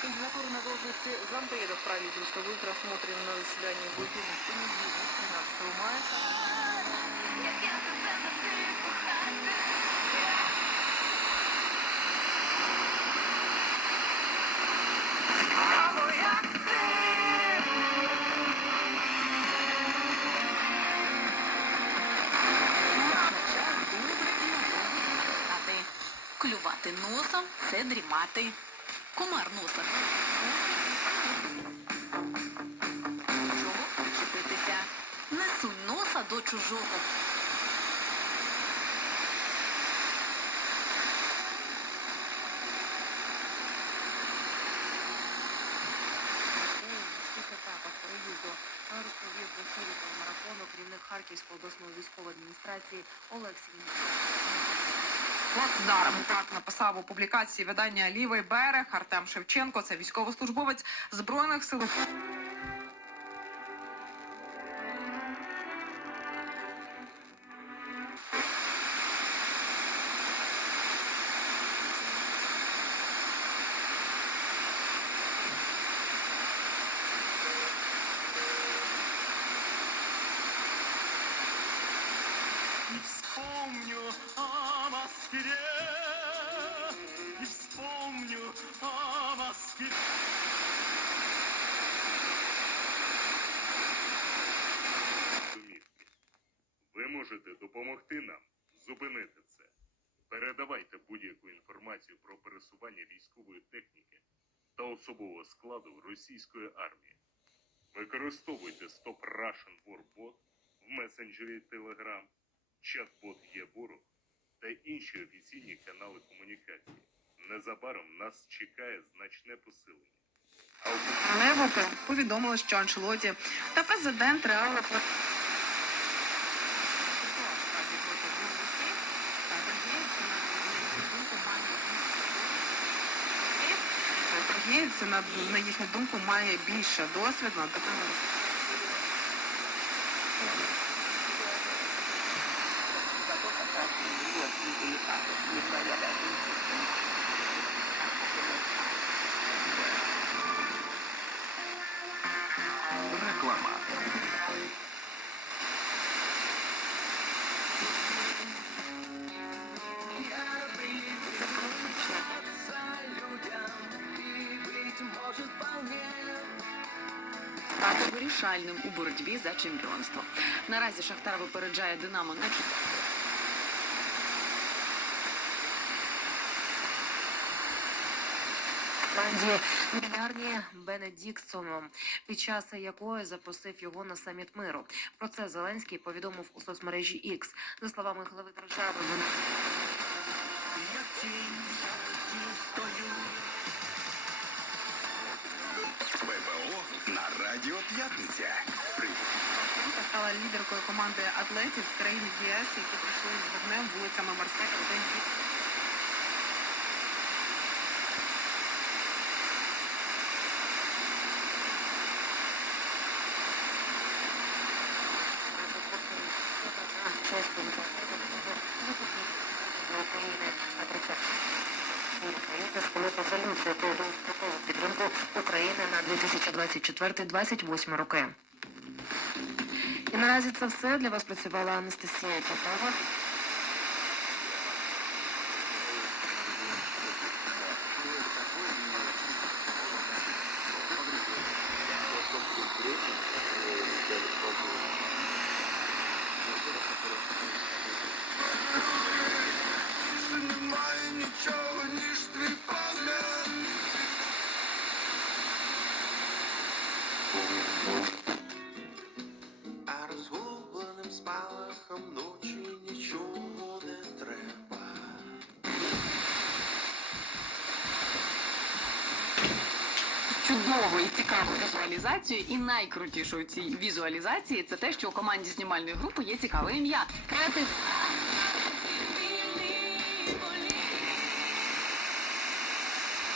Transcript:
Кандидатуры на должности зампредов правительства будут рассмотрены на заседании Госдумы в понедельник, 13 мая. Дрімати. Клювати носом це дрімати. Комар носа. Чого причепитися? Не сунь носа до чужого. Розповів в ефірі марафону керівник Харківської обласної військової адміністрації Олег Сіній. Плацдарм так написав у публікації видання Лівий берег Артем Шевченко. Це військовослужбовець збройних сил. И вспомню о Москве, и вспомню о Москве. Ви можете допомогти нам зупинити це. Передавайте будь-яку інформацію про пересування військової техніки та особового складу російської армії. Використовуйте Stop Russian War Bot в месенджері Telegram, чат-бот Є-Ворог та інші офіційні канали комунікації. Незабаром нас чекає значне посилення. У повідомили, що Анчелоті та президент Торгіється, на, їхню думку, має більше досвід на такому Реклама. Стати вирішальним у боротьбі за чемпіонство. Наразі Шахтар випереджає Динамо на 4. Шотландії Мілярні Бенедіксоном, під час якої запросив його на саміт миру. Про це Зеленський повідомив у соцмережі X. за словами голови держави. Я ВПО на радіо П'ятниця. Вона стала лідеркою команди атлетів з країн ЄС, які прийшли з вогнем вулицями Марселя в день. Від- підтримку України на 2024-2028 роки. І наразі це все для вас працювала Анастасія Попова. А розгубленим спалахом ночі нічого не треба. чудову і цікаву візуалізацію. І найкрутіше у цій візуалізації це те, що у команді знімальної групи є цікаве ім'я. Креатив.